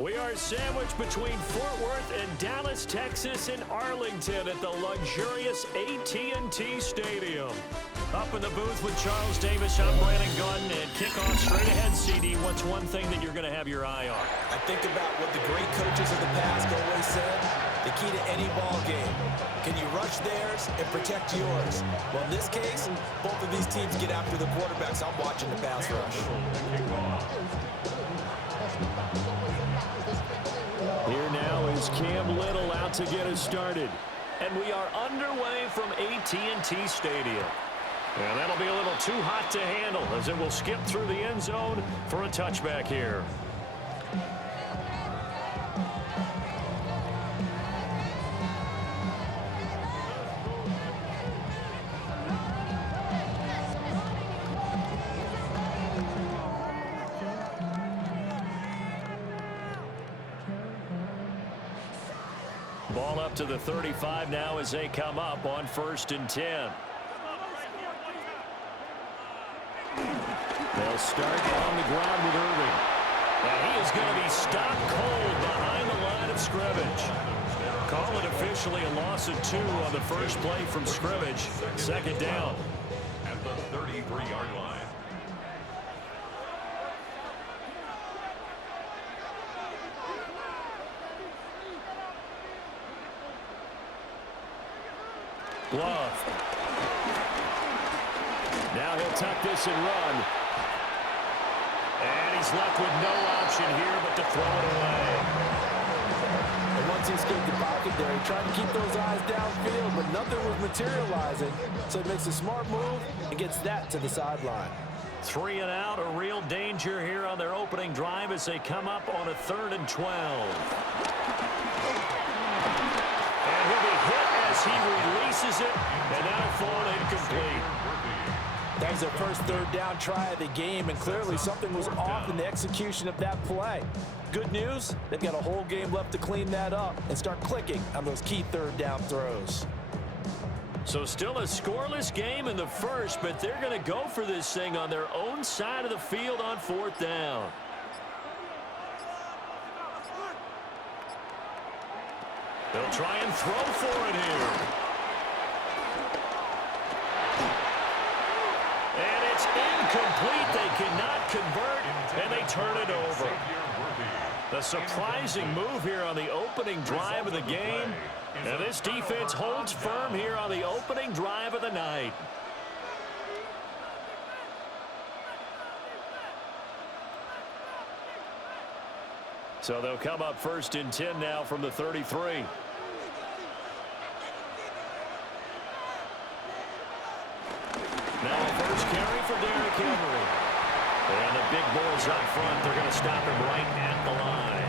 We are sandwiched between Fort Worth and Dallas, Texas, and Arlington at the luxurious AT&T Stadium. Up in the booth with Charles Davis, I'm Brandon Gaudin, and kickoff straight ahead, CD. What's one thing that you're going to have your eye on? I think about what the great coaches of the past always said. The key to any ball game. Can you rush theirs and protect yours? Well, in this case, both of these teams get after the quarterbacks. I'm watching the pass rush. Here now is Cam Little out to get us started. And we are underway from AT&T Stadium. And that'll be a little too hot to handle as it will skip through the end zone for a touchback here. Ball up to the 35 now as they come up on 1st and 10. They'll start on the ground with Irving. And he is going to be stopped cold behind the line of scrimmage. Call it officially a loss of 2 on the first play from scrimmage. 2nd down. At the 33-yard line. Love. Now he'll tuck this and run. And he's left with no option here but to throw it away. And once he escaped the pocket there, he tried to keep those eyes downfield, but nothing was materializing. So he makes a smart move and gets that to the sideline. 3 and out, a real danger here on their opening drive as they come up on a 3rd and 12. And he'll be hit as he releases it, and that'll fall incomplete. That was their first 3rd down try of the game, and clearly something was off in the execution of that play. Good news, they've got a whole game left to clean that up and start clicking on those key 3rd down throws. So still a scoreless game in the first, but they're going to go for this thing on their own side of the field on 4th down. They'll try and throw for it here. And it's incomplete. They cannot convert, and they turn it over. The surprising move here on the opening drive of the game. And this defense holds firm here on the opening drive of the night. So they'll come up 1st and 10 now from the 33. Now a first carry for Derrick Henry. And the big boys up front, they're going to stop him right at the line.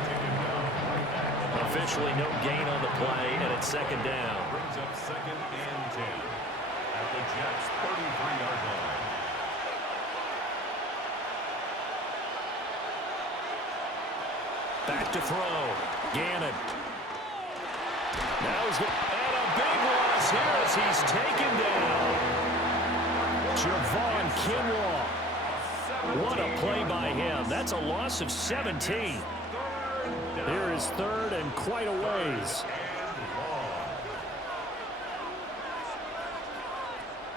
Officially no gain on the play, and it's 2nd down. Brings up 2nd and 10 at the Jets' 33-yard line. Back to throw. Gannon. Now he's going to add a big loss here as he's taken down. Javon Kinlaw. What a play by him. That's a loss of 17. Here is 3rd and quite a ways.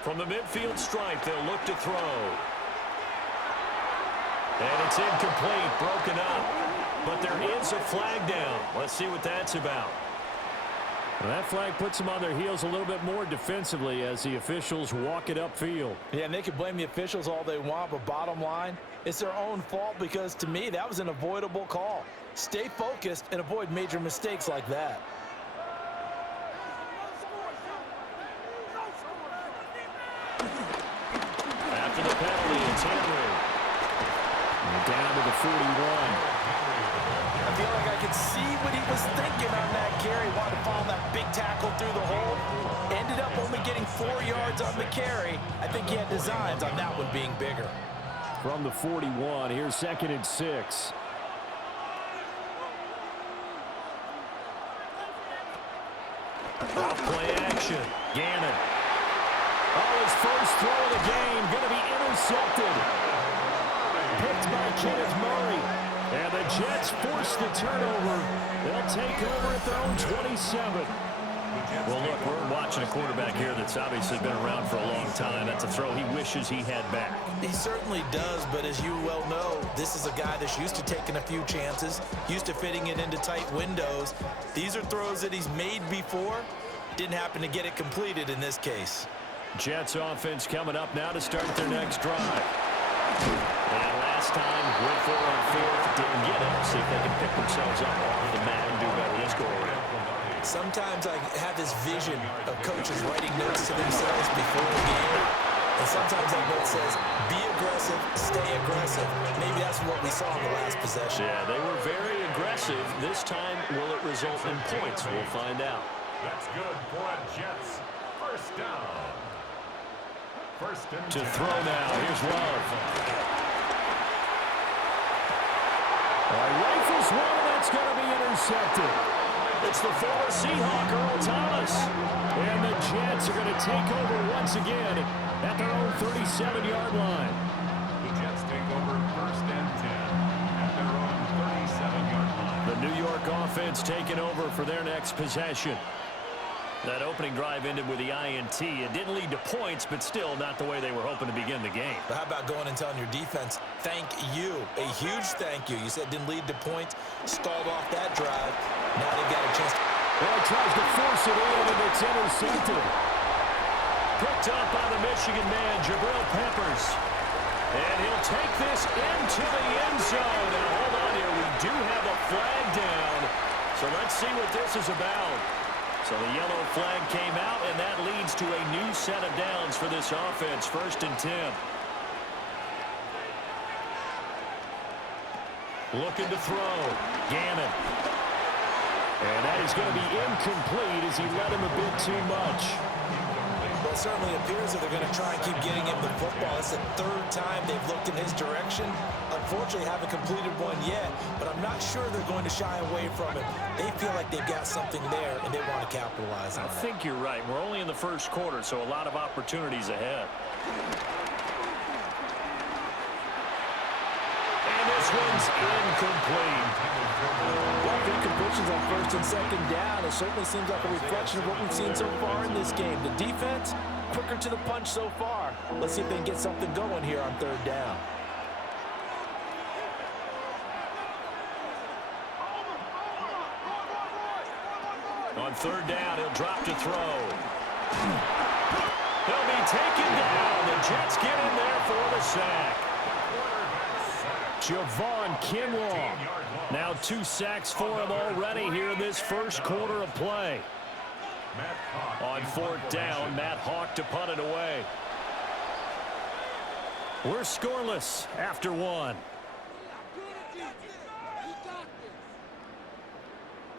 From the midfield stripe, they'll look to throw. And it's incomplete, broken up. But there is a flag down. Let's see what that's about. Well, that flag puts them on their heels a little bit more defensively as the officials walk it upfield. Yeah, and they can blame the officials all they want, but bottom line, it's their own fault because, to me, that was an avoidable call. Stay focused and avoid major mistakes like that. After the penalty, it's Henry. And down to the 41. I feel like I could see what he was thinking on that carry. Wanted to follow that big tackle through the hole. Ended up only getting 4 yards on the carry. I think he had designs on that one being bigger. From the 41, here's 2nd and 6. Off play action. Gannon. Oh, his first throw of the game going to be intercepted. Picked by Kenneth Murray. And the Jets force the turnover. They'll take over at their own 27. Well, look, we're watching a quarterback here that's obviously been around for a long time. That's a throw he wishes he had back. He certainly does, but as you well know, this is a guy that's used to taking a few chances, used to fitting it into tight windows. These are throws that he's made before. Didn't happen to get it completed in this case. Jets offense coming up now to start their next drive. And last time, went for it on fourth, didn't get it. See if they can pick themselves up off the mat and do better this go around. Sometimes I have this vision of coaches writing notes to themselves before the game. And sometimes that note says, be aggressive, stay aggressive. Maybe that's what we saw in the last possession. Yeah, they were very aggressive. This time, will it result in points? We'll find out. That's good for a Jets. First down. First and To 10. throw now. Here's Love. Rifles one, and that's going to be intercepted. It's the former Seahawk, Earl Thomas. And the Jets are going to take over once again at their own 37-yard line. The Jets take over first and 10 at their own 37-yard line. The New York offense taking over for their next possession. That opening drive ended with the INT. It didn't lead to points, but still not the way they were hoping to begin the game. But how about going and telling your defense, thank you, a huge thank you. You said didn't lead to points, stalled off that drive. Now they've got a chance. Well, he tries to force it in, and it's intercepted. Picked up by the Michigan man, Jabril Peppers. And he'll take this into the end zone. Now, hold on here. We do have a flag down. So let's see what this is about. So the yellow flag came out, and that leads to a new set of downs for this offense. First and 10. Looking to throw. Gannon. And that is going to be incomplete as he led him a bit too much. Well, it certainly appears that they're going to try and keep getting him the football. It's the third time they've looked in his direction. Unfortunately, haven't completed one yet, but I'm not sure they're going to shy away from it. They feel like they've got something there, and they want to capitalize on it. I think you're right. We're only in the first quarter, so a lot of opportunities ahead. And this one's incomplete. Well, incompletions on first and second down. It certainly seems like a reflection of what we've seen so far in this game. The defense, quicker to the punch so far. Let's see if they can get something going here on third down. On third down, he'll drop to throw. He'll be taken down. The Jets get in there for the sack. Javon Kinlaw. Now 2 sacks for him already here in this first quarter of play. On fourth down, Matt Hawk to punt it away. We're scoreless after one.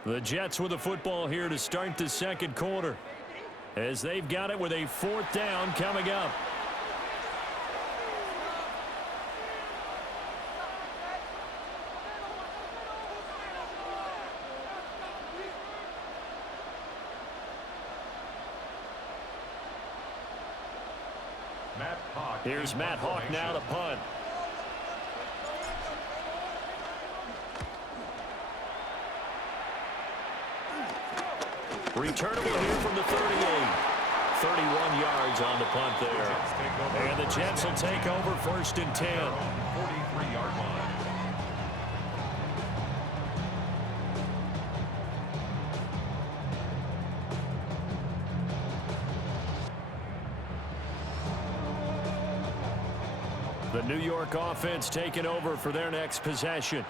The Jets with the football here to start the second quarter, as they've got it with a fourth down coming up. Here's Matt Hawk now to punt. Returnable here from the 38. 31 yards on the punt there. And the Jets will take over first and 10. 43-yard line. The New York offense taking over for their next possession.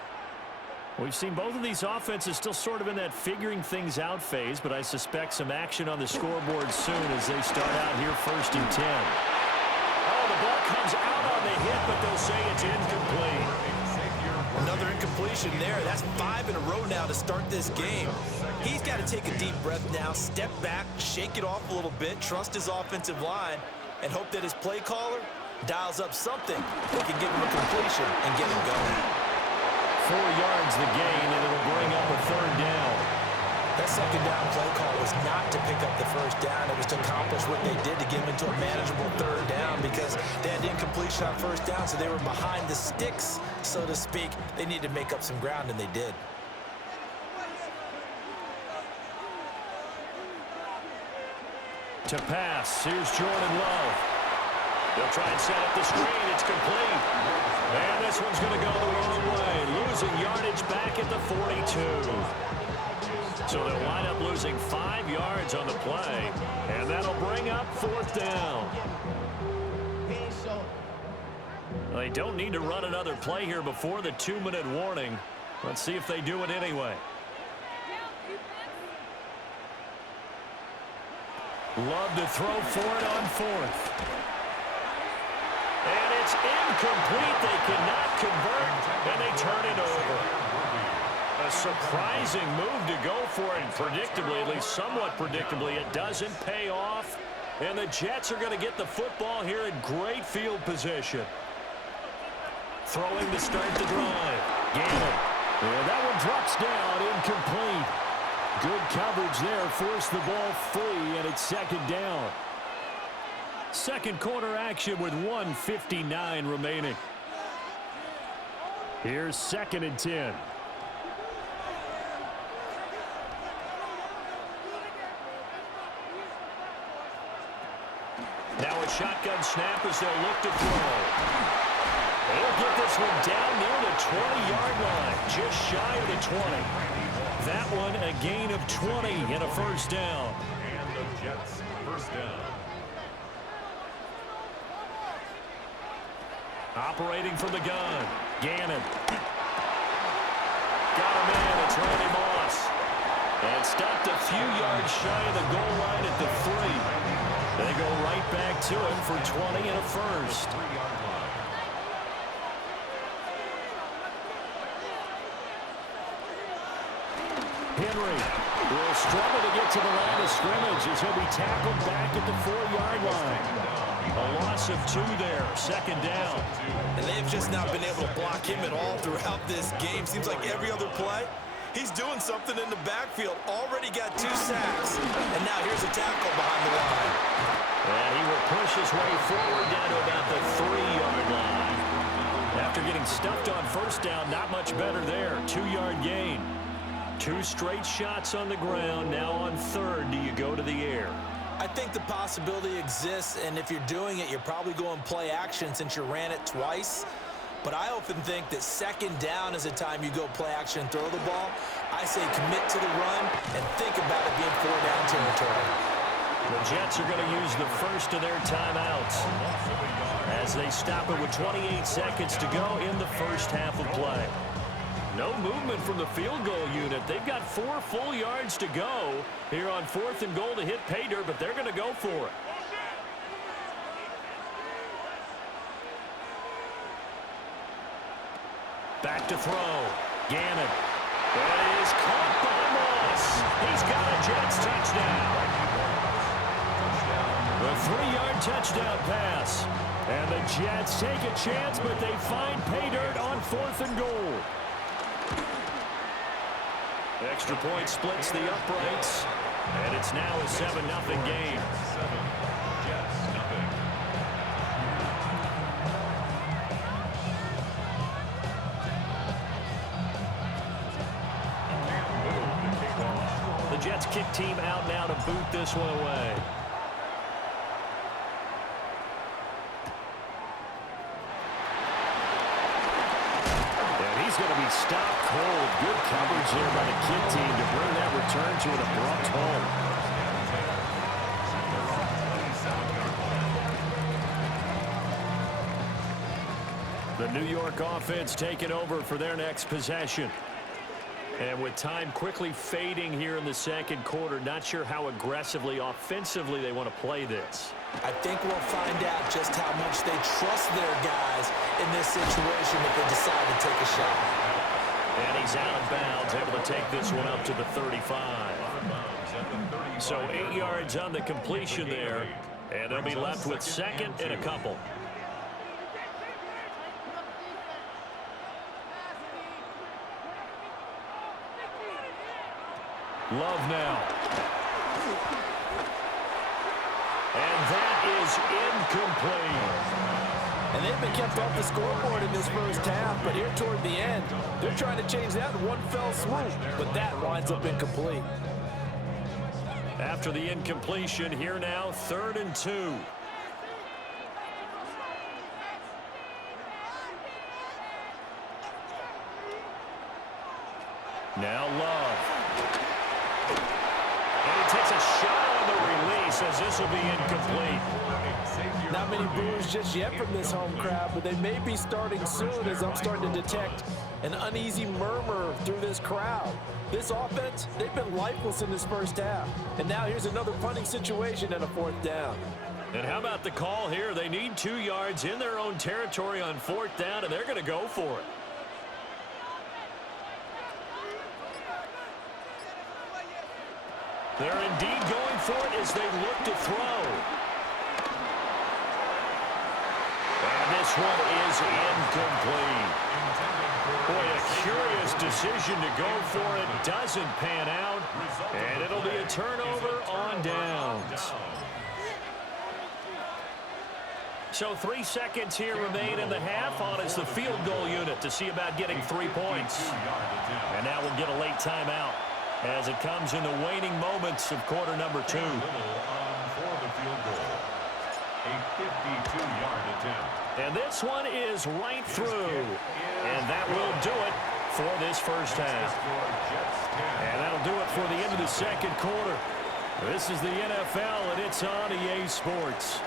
We've seen both of these offenses still sort of in that figuring things out phase, but I suspect some action on the scoreboard soon as they start out here first and 10. Oh, the ball comes out on the hit, but they'll say it's incomplete. Another incompletion there. That's 5 in a row now to start this game. He's got to take a deep breath now, step back, shake it off a little bit, trust his offensive line, and hope that his play caller dials up something that can give him a completion and get him going. 4 yards the gain, and it'll bring up a third down. That second down play call was not to pick up the first down. It was just accomplish what they did to get them into a manageable third down because they had incompletion on first down, so they were behind the sticks, so to speak. They needed to make up some ground, and they did. To pass, here's Jordan Love. They'll try and set up the screen. It's complete. And this one's going to go the wrong way. Losing yardage back at the 42. So they'll wind up losing 5 yards on the play. And that'll bring up fourth down. They don't need to run another play here before the 2-minute warning. Let's see if they do it anyway. Love to throw for it on fourth. And it's incomplete. They cannot convert, and they turn it over. A surprising move to go for it, and predictably, at least somewhat predictably, it doesn't pay off. And the Jets are going to get the football here in great field position. Throwing to start the drive. Gannon. And that one drops down, incomplete. Good coverage there, forced the ball free, and it's second down. Second quarter action with 1:59 remaining. Here's 2nd and 10. Now a shotgun snap as they'll look to throw. They'll get this one down near the 20-yard line, just shy of the 20. That one a gain of 20 and a first down. And the Jets first down. Operating from the gun, Gannon. Got him in, it's Randy Moss. And stopped a few yards shy of the goal line at the 3. They go right back to him for 20 and a first. Henry will struggle to get to the line of scrimmage as he'll be tackled back at the 4-yard line. A loss of 2 there, second down. And they've just not been able to block him at all throughout this game. Seems like every other play, he's doing something in the backfield. Already got 2 sacks. And now here's a tackle behind the line. And he will push his way forward down to about the 3-yard line. After getting stuffed on first down, not much better there. 2-yard gain. 2 straight shots on the ground. Now on third, do you go to the air? I think the possibility exists, and if you're doing it, you're probably going play action since you ran it twice. But I often think that second down is a time you go play action and throw the ball. I say commit to the run and think about it being 4-down territory. The Jets are going to use the first of their timeouts as they stop it with 28 seconds to go in the first half of play. No movement from the field goal unit. They've got 4 full yards to go here on 4th and goal to hit pay dirt, but they're going to go for it. Back to throw. Gannon. It is caught by Moss. He's got a Jets touchdown. The 3-yard touchdown pass. And the Jets take a chance, but they find pay dirt on 4th and goal. Extra point splits the uprights, and it's now a 7-0 game. 7, Jets, nothing. The Jets kick team out now to boot this one away. Going to be stopped cold. Good coverage there by the kick team to bring that return to an abrupt halt. The New York offense taking over for their next possession. And with time quickly fading here in the second quarter, not sure how aggressively, offensively they want to play this. I think we'll find out just how much they trust their guys in this situation if they decide to take a shot. And he's out of bounds, able to take this one up to the 35. So 8 yards on the completion there, and they'll be left with second and a couple. Love now. And that is incomplete. And they've been kept off the scoreboard in this first half, but here toward the end, they're trying to change that in one fell swoop, but that winds up incomplete. After the incompletion, here now, 3rd and 2. Now Love. And he takes a shot on the release as this will be incomplete. Not many boos just yet from this home crowd, but they may be starting soon as I'm starting to detect an uneasy murmur through this crowd. This offense, they've been lifeless in this first half. And now here's another punting situation and a 4th down. And how about the call here? They need 2 yards in their own territory on 4th down, and they're going to go for it. They're indeed going for it as they look to throw. And this one is incomplete. Boy, a curious decision to go for it. Doesn't pan out. And it'll be a turnover on downs. So 3 seconds here remain in the half. On is the field goal unit to see about getting 3 points. And now we'll get a late timeout as it comes in the waning moments of quarter number 2. For the field goal, a 52-yard attempt. And this one is right through. And that will do it for this first half. And that'll do it for the end of the second quarter. This is the NFL, and it's on EA Sports.